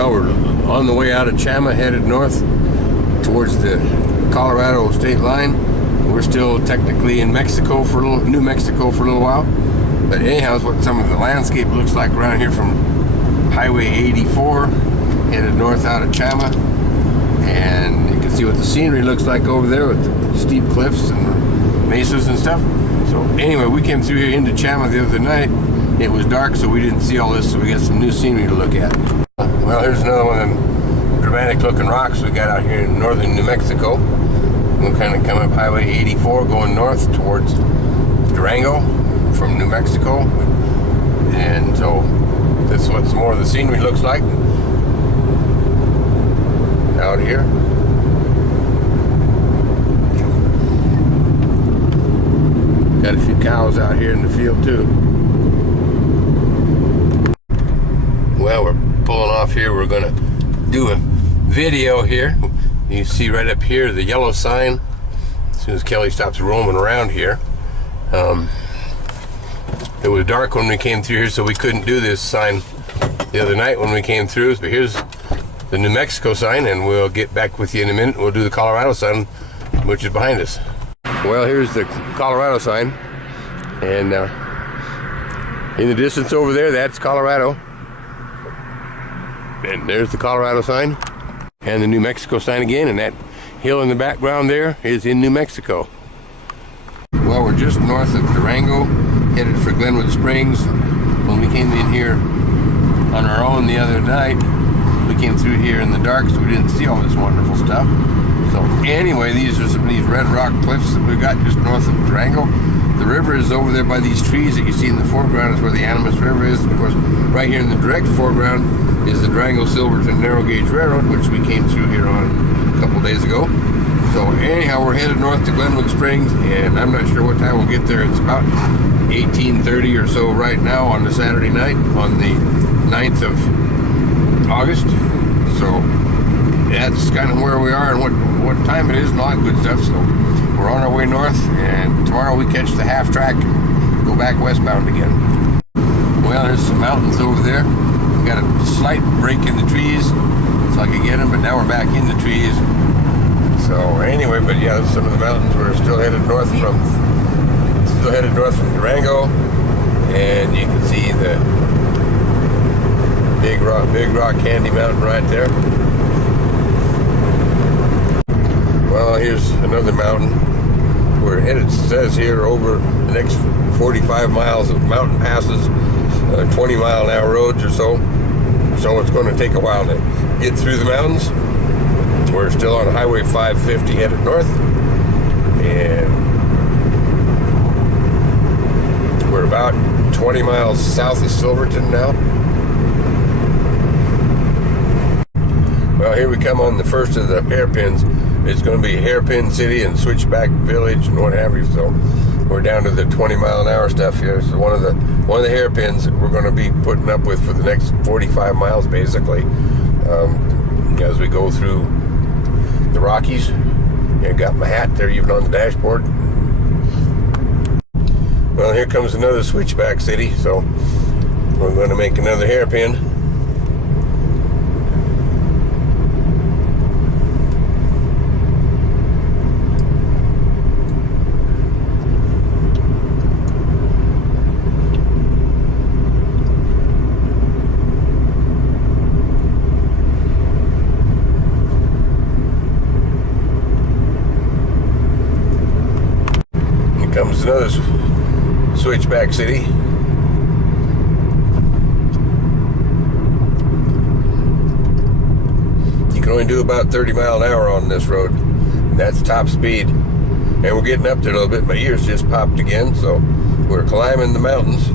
Well, we're on the way out of Chama, headed north towards the Colorado state line. We're still technically in Mexico for New Mexico for a little while. But anyhow, it's what some of the landscape looks like around here from Highway 84, headed north out of Chama. And you can see what the scenery looks like over there with the steep cliffs and mesas and stuff. So anyway, we came through here into Chama the other night. It was dark, so we didn't see all this, so we got some new scenery to look at. Well, here's another one of them dramatic looking rocks we got out here in northern New Mexico. We'll kind of come up Highway 84 going north towards Durango from New Mexico. And so this is what some more of the scenery looks like out here. Got a few cows out here in the field too. Well, we're pulling off here. We're gonna do a video here. You see right up here the yellow sign. As soon as Kelly stops roaming around here. It was dark when we came through here, so we couldn't do this sign the other night when we came through. But here's the New Mexico sign, and we'll get back with you in a minute. We'll do the Colorado sign, which is behind us. Well, here's the Colorado sign, and in the distance over there, that's Colorado. And there's the Colorado sign and the New Mexico sign again, and that hill in the background there is in New Mexico. Well, we're just north of Durango, headed for Glenwood Springs. When we came in here on our own the other night, we came through here in the dark, so we didn't see all this wonderful stuff. So anyway, these are some of these red rock cliffs that we've got just north of Durango. The river is over there by these trees that you see in the foreground is where the Animas River is. And of course, right here in the direct foreground is the Durango-Silverton Narrow Gauge Railroad, which we came through here on a couple days ago. So anyhow, we're headed north to Glenwood Springs, and I'm not sure what time we'll get there. It's about 18:30 or so right now on the Saturday night on the 9th of August. So that's kind of where we are and what time it is and all that good stuff. So we're on our way north, and tomorrow we catch the half track and go back westbound again. Well, there's some mountains over there. We got a slight break in the trees so I could get them, but now we're back in the trees. So anyway, but yeah, some of the mountains we're still headed north from Durango, and you can see the Big Rock Candy Mountain right there. Well, here's another mountain. We're headed, it says here, over the next 45 miles of mountain passes, 20-mile-an-hour roads or so. So it's going to take a while to get through the mountains. We're still on Highway 550 headed north, and we're about 20 miles south of Silverton now. Well, here we come on the first of the hairpins. It's going to be Hairpin City and Switchback Village and what have you. So we're down to the 20-mile-an-hour stuff here. So one of the hairpins that we're going to be putting up with for the next 45 miles, basically, as we go through the Rockies. I got my hat there even on the dashboard. Well, here comes another Switchback City, so we're going to make another hairpin. Comes another Switchback City. You can only do about 30 miles an hour on this road, and that's top speed. And we're getting up there a little bit. My ears just popped again, so we're climbing the mountains.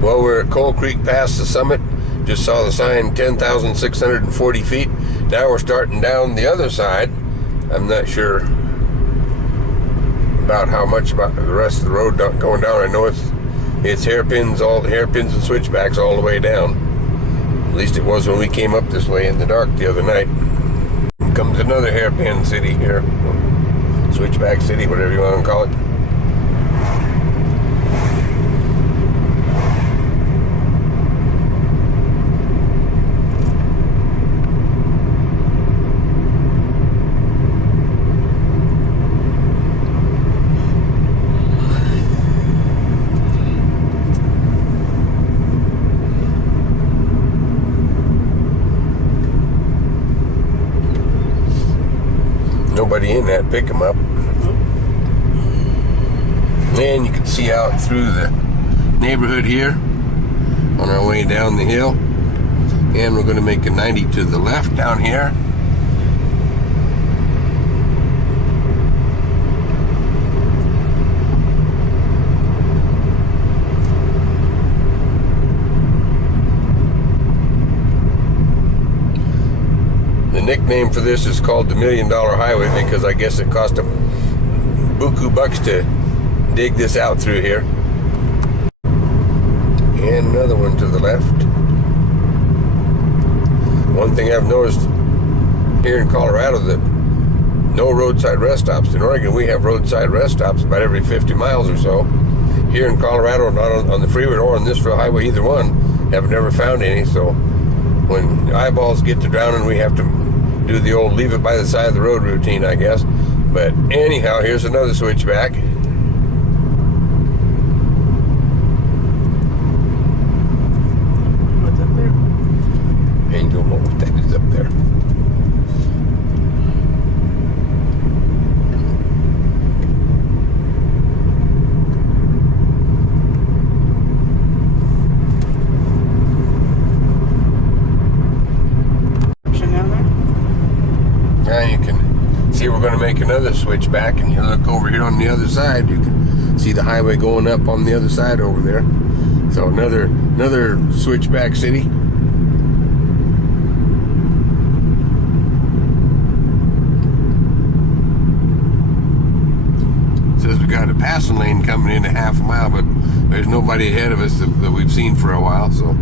Well, we're at Coal Creek past the summit. Just saw the sign, 10,640 feet. Now we're starting down the other side. I'm not sure about how much about the rest of the road going down. I know it's hairpins, all the hairpins and switchbacks all the way down. At least it was when we came up this way in the dark the other night. Here comes another hairpin city here. Switchback City, whatever you want to call it. in that pick 'em up. And you can see out through the neighborhood here on our way down the hill. And we're going to make a 90 to the left down here. The nickname for this is called the $1 Million Highway because I guess it cost a buku bucks to dig this out through here. And another one to the left. One thing I've noticed here in Colorado, that no roadside rest stops. In Oregon, we have roadside rest stops about every 50 miles or so. Here in Colorado, not on the freeway or on this highway, either one, have never found any. So when eyeballs get to drowning, we have to do the old leave it by the side of the road routine, I guess. But anyhow, here's another switchback. What's up there? And you don't know what that is up there. Now you can see we're going to make another switchback, and you look over here on the other side, you can see the highway going up on the other side over there. So another switchback city. Says we got a passing lane coming in a half a mile, but there's nobody ahead of us that we've seen for a while. So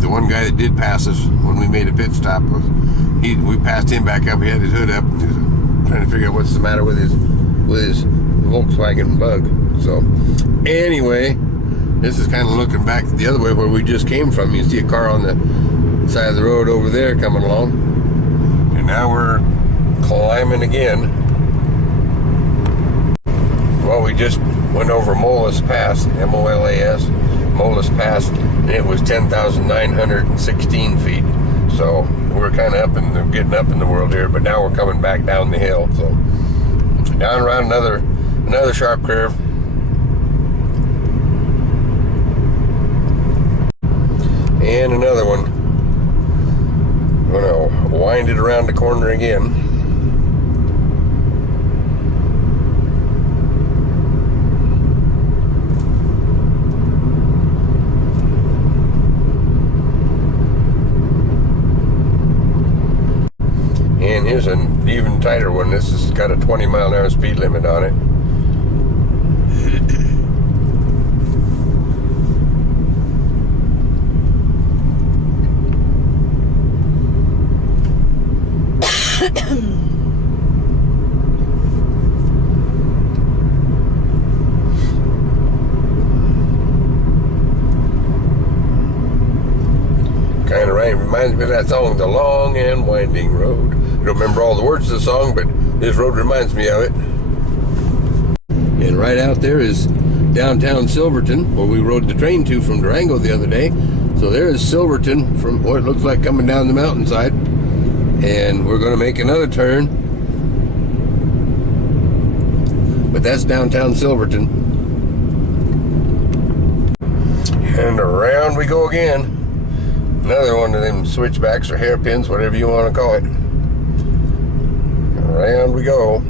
the one guy that did pass us when we made a pit stop, we passed him back up. He had his hood up. He was trying to figure out what's the matter with his Volkswagen Bug. So anyway, this is kind of looking back the other way where we just came from. You see a car on the side of the road over there coming along, and now we're climbing again. Well, we just went over Molas Pass, M-O-L-A-S, Molas Pass, and it was 10,916 feet. So we're kind of getting up in the world here, but now we're coming back down the hill. So down around another sharp curve. And another one. I'm gonna wind it around the corner again. And here's an even tighter one. This has got a 20-mile-an-hour speed limit on it. Kind of reminds me of that song, The Long and Winding Road. I don't remember all the words of the song, but this road reminds me of it. And right out there is downtown Silverton, where we rode the train to from Durango the other day. So there is Silverton from what it looks like coming down the mountainside. And we're going to make another turn. But that's downtown Silverton. And around we go again. Another one of them switchbacks or hairpins, whatever you want to call it. Around we go.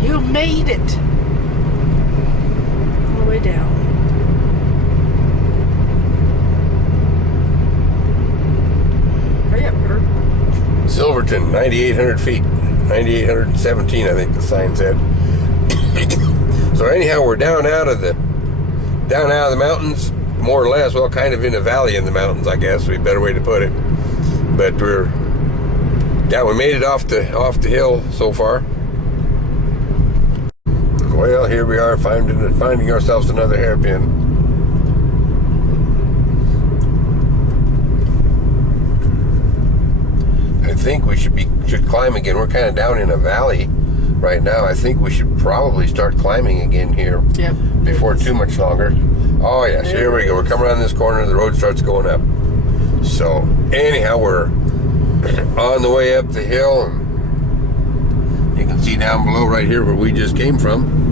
You made it. All the way down. Hurry up, Kurt. Silverton, 9,800 feet. 9,817, I think the sign said. So anyhow, we're down out of the mountains, more or less. Well, kind of in a valley in the mountains, I guess. Would be a better way to put it. But we made it off the hill so far. Well, here we are finding ourselves another hairpin. I think we should climb again. We're kind of down in a valley right now. I think we should probably start climbing again here Yep. before too much longer. Oh yes, here we go. We're coming around this corner and the road starts going up. So anyhow, we're on the way up the hill, and you can see down below right here where we just came from.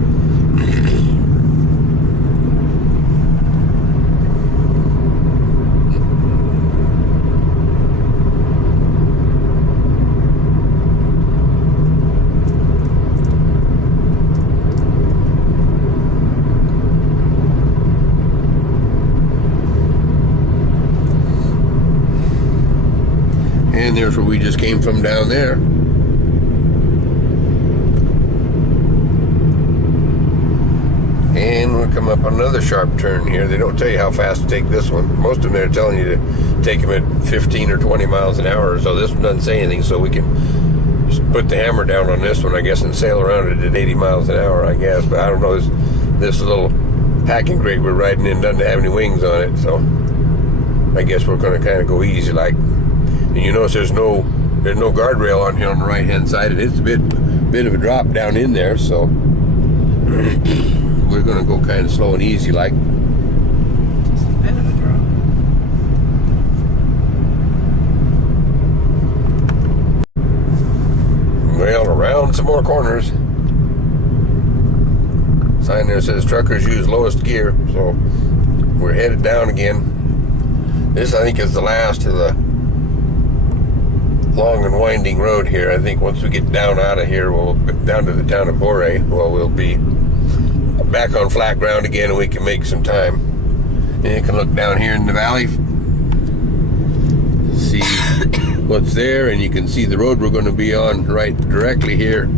And there's where we just came from down there. And we'll come up on another sharp turn here. They don't tell you how fast to take this one. Most of them they're telling you to take them at 15 or 20 miles an hour. So this one doesn't say anything, so we can just put the hammer down on this one, I guess, and sail around it at 80 miles an hour, I guess. But I don't know, this little packing crate we're riding in doesn't have any wings on it, so I guess we're going to kind of go easy like. And you notice there's no guardrail on here on the right hand side, and it's a bit of a drop down in there, so we're gonna go kind of slow and easy like. Just a bit of a drop. Well, around some more corners. Sign there says truckers use lowest gear, so we're headed down again. This I think is the last of the long and winding road here. I think once we get down out of here, we'll down to the town of Boré. Well, we'll be back on flat ground again, and we can make some time. And you can look down here in the valley, see what's there, and you can see the road we're going to be on right directly here.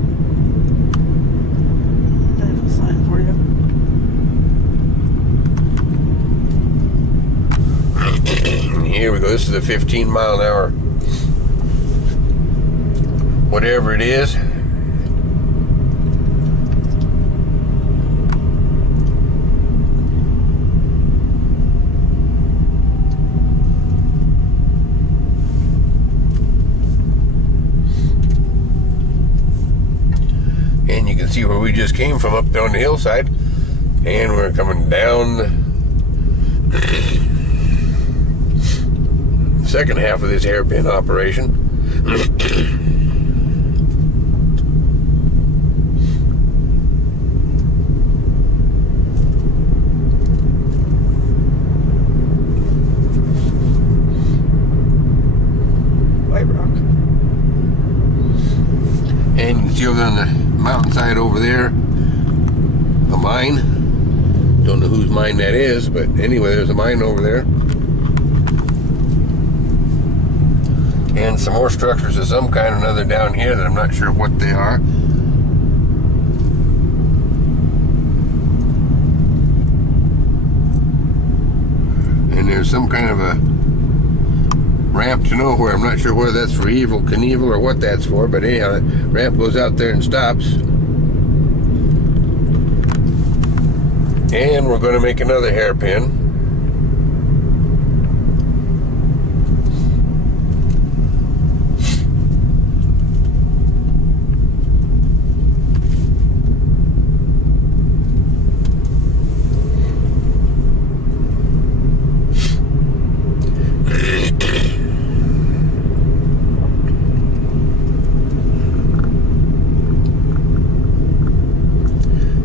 I have a sign for you. And here we go. This is a 15-mile-an-hour. Whatever it is. And you can see where we just came from up down the hillside. And we're coming down the second half of this hairpin operation. And you can see over on the mountainside over there, a mine. Don't know whose mine that is, but anyway, there's a mine over there. And some more structures of some kind or another down here that I'm not sure what they are. And there's some kind of a ramp to nowhere. I'm not sure whether that's for Evel Knievel or what that's for, but anyhow, the ramp goes out there and stops. And we're going to make another hairpin.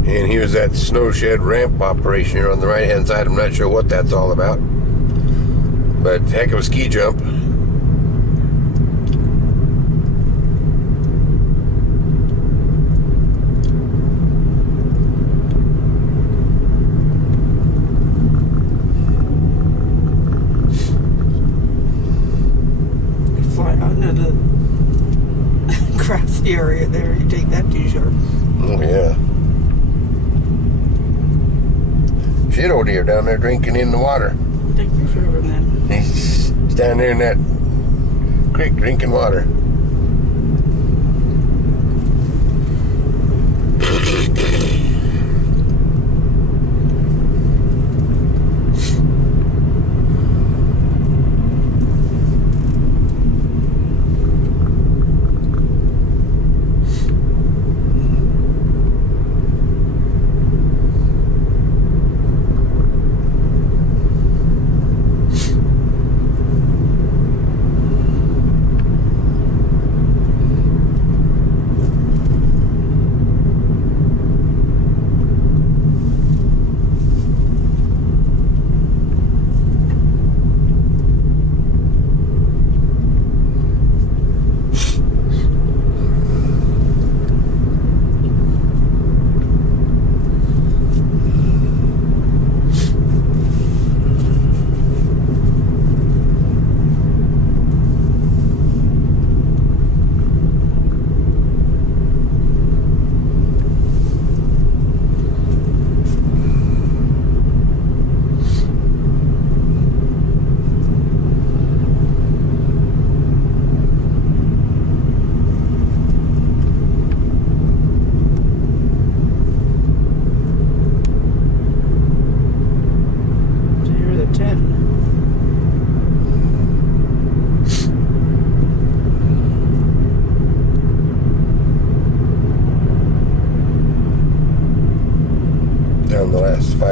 And here's that snow shed ramp operation here on the right hand side. I'm not sure what that's all about, but heck of a ski jump. You fly out into the grassy area there. You take that t-shirt. Oh yeah. Shit over here down there drinking in the water. Take a picture of him then. He's down there in that creek drinking water.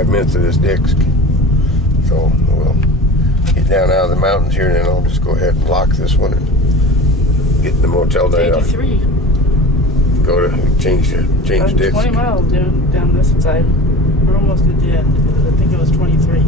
5 minutes of this disc. So we'll get down out of the mountains here, and then I'll just go ahead and lock this one and get in the motel night. 83. Go to change disc. 20 miles down this side. We're almost at the end. I think it was 23.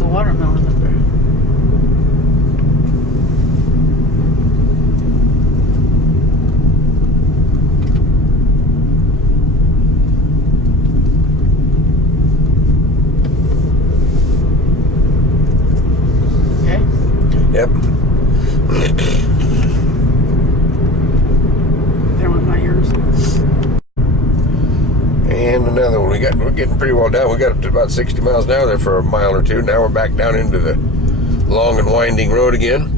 Watermelon up there. Okay. Yep. There went my ears. And another one. We're getting pretty well down. We got up to about 60 miles an hour there for a mile or two. Now we're back down into the long and winding road again.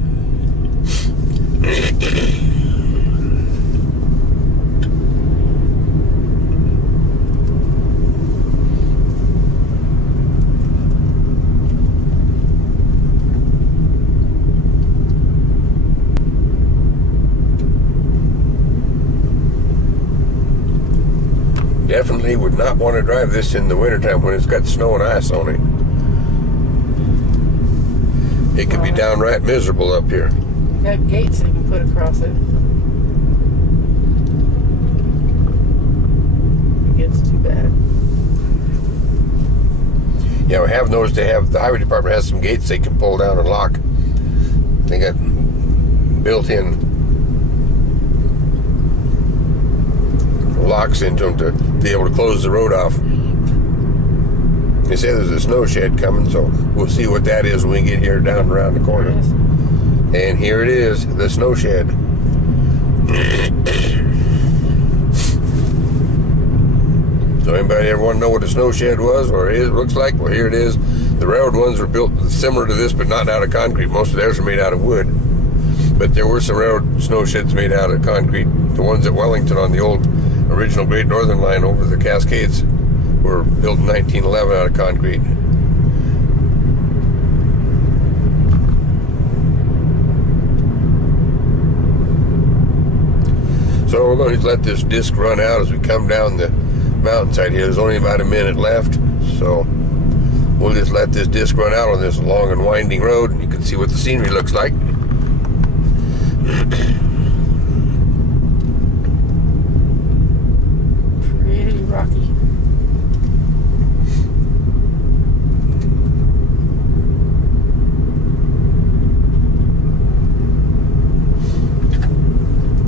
Definitely would not want to drive this in the wintertime when it's got snow and ice on it. It could be downright miserable up here. Got gates they can put across it. It gets too bad. Yeah, we have noticed the highway department has some gates they can pull down and lock. They got built-in locks into them to be able to close the road off. They say there's a snow shed coming, so we'll see what that is when we get here down around the corner. Yes. And here it is, the snow shed. So anybody ever want to know what a snow shed was or it looks like? Well, here it is. The railroad ones were built similar to this, but not out of concrete. Most of theirs are made out of wood. But there were some railroad snow sheds made out of concrete. The ones at Wellington on the old original Great Northern Line over the Cascades were built in 1911 out of concrete. So we're going to let this disc run out as we come down the mountainside here. There's only about a minute left, so we'll just let this disc run out on this long and winding road, and you can see what the scenery looks like. Pretty rocky.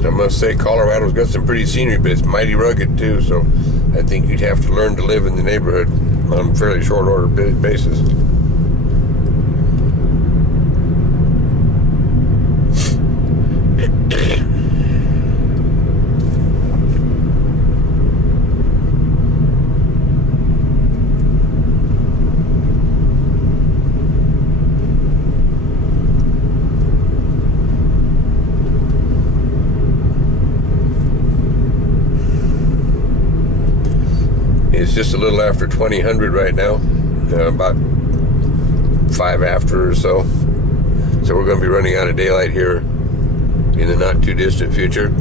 I must say Colorado's got some pretty scenery, but it's mighty rugged too, so I think you'd have to learn to live in the neighborhood on a fairly short order basis. It's just a little after 2000 right now, about 5 after or so. So we're going to be running out of daylight here in the not too distant future.